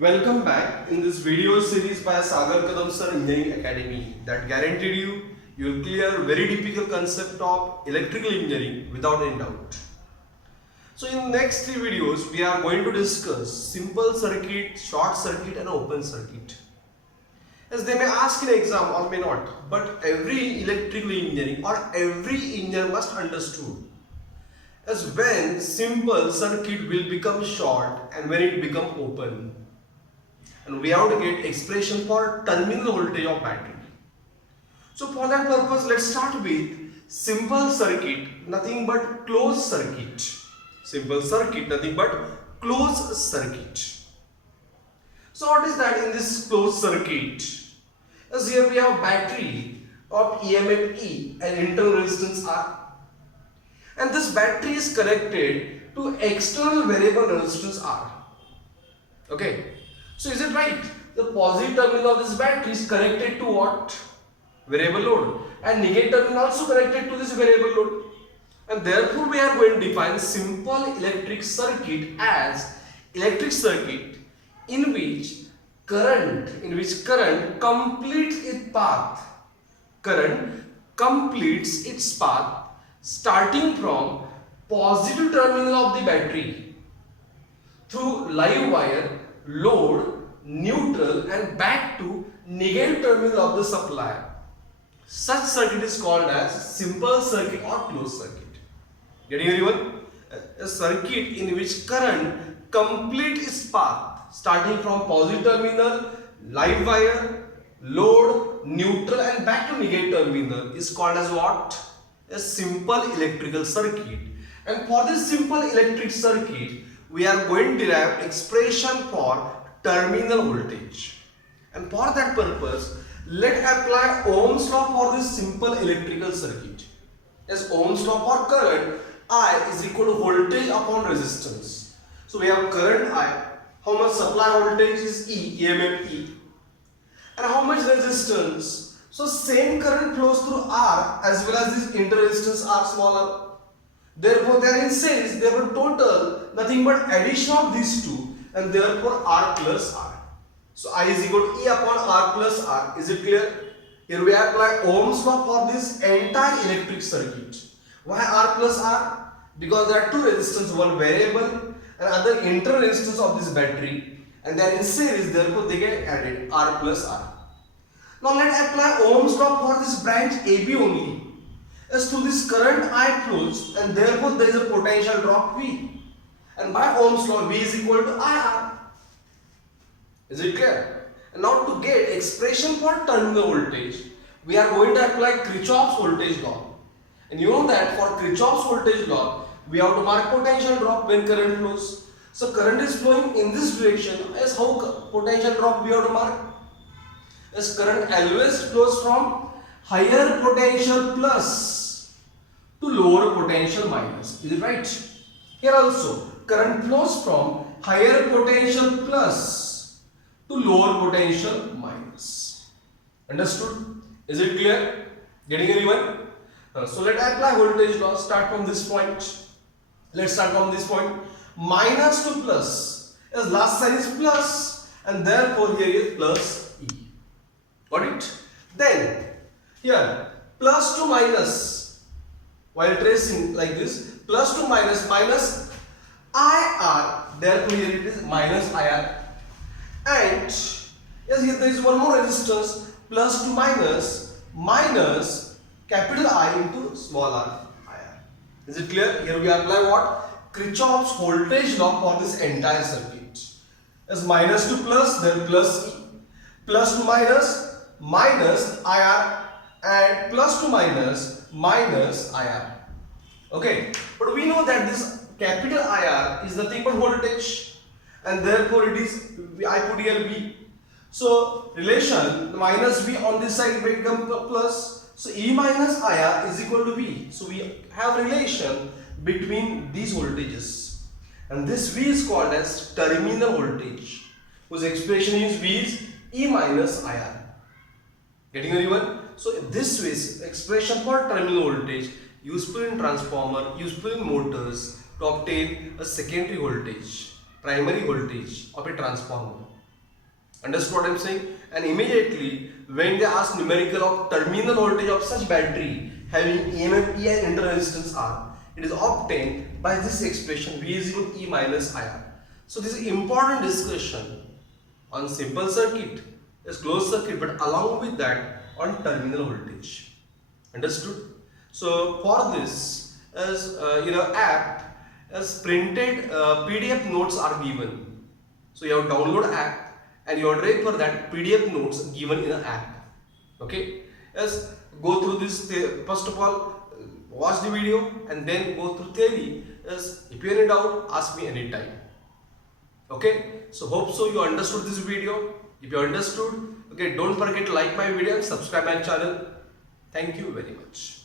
Welcome back in this video series by Sagar Kadam Sir Engineering Academy that guaranteed you will clear very difficult concept of electrical engineering without any doubt. So in next three videos we are going to discuss simple circuit, short circuit and open circuit. As they may ask in exam or may not, but every electrical engineering or every engineer must understood as when simple circuit will become short and when it become open. And we have to get expression for terminal voltage of battery. So for that purpose, let's start with simple circuit, nothing but closed circuit. Simple circuit, nothing but closed circuit. So what is that in this closed circuit? As here we have battery of EMF E and internal resistance R. And this battery is connected to external variable resistance R. Okay. So is it right? The positive terminal of this battery is connected to what? Variable load. And negative terminal also connected to this variable load. And therefore we are going to define simple electric circuit as electric circuit in which current completes its path. Current completes its path starting from positive terminal of the battery through live wire, load, neutral and back to negative terminal of the supply. Such circuit is called as simple circuit or closed circuit. Getting everyone? A circuit in which current completes its path starting from positive terminal, live wire, load, neutral and back to negative terminal is called as what? A simple electrical circuit. And for this simple electric circuit, we are going to derive expression for terminal voltage. And for that purpose, let's apply Ohm's law for this simple electrical circuit. As Ohm's law for current, I is equal to voltage upon resistance. So we have current I. How much supply voltage is E, EMF E. And how much resistance? So same current flows through R as well as this inter resistance R smaller. Therefore, they are in series, therefore total nothing but addition of these two and therefore R plus R. So I is equal to E upon R plus R. Is it clear? Here we apply Ohm's law for this entire electric circuit. Why R plus R? Because there are two resistors, one variable and other inter resistance of this battery and they are in series, therefore they get added R plus R. Now let's apply Ohm's law for this branch AB only. As to this current I flows and therefore there is a potential drop V. And by Ohm's law V is equal to IR. Is it clear? And now to get expression for terminal voltage, we are going to apply Kirchhoff's voltage law. And you know that for Kirchhoff's voltage law, we have to mark potential drop when current flows. So current is flowing in this direction. As how potential drop we have to mark? As current always flows from higher potential plus to lower potential minus. Is it right? Here also current flows from higher potential plus to lower potential minus. Understood? Is it clear? Getting anyone? So let us apply voltage law. Start from this point. Let's start from this point. Minus to plus. As last sign is plus and therefore here is plus E. Got it? Then here plus to minus, while tracing like this, plus to minus, minus IR, therefore here it is minus IR. And yes, here there is one more resistance, plus to minus, minus capital I into small r IR. Is it clear? Here we apply what? Kirchhoff's voltage law for this entire circuit. As minus to plus, then plus E, plus to minus, minus IR and plus to minus, minus IR. Okay, but we know that this capital IR is nothing but voltage and therefore it is, I put here V. So relation minus V on this side will become plus. So E minus IR is equal to V. So we have relation between these voltages and this V is called as terminal voltage whose expression is V is E minus IR. Getting anyone? So this is expression for terminal voltage useful in transformer, useful in motors to obtain a secondary voltage, primary voltage of a transformer. Understood what I'm saying? And immediately when they ask numerical of terminal voltage of such battery having EMF E and internal resistance R, it is obtained by this expression V is equal to E minus IR. So this is important discussion on simple circuit, is closed circuit, but along with that on terminal voltage. Understood? So for this, as app, as printed PDF notes are given. So you have to download app and you have to refer that PDF notes given in an app. Okay? As go through this, first of all, watch the video and then go through theory. As if you have any doubt, ask me anytime. Okay? So hope so you understood this video. If you understood, okay, don't forget to like my video and subscribe my channel. Thank you very much.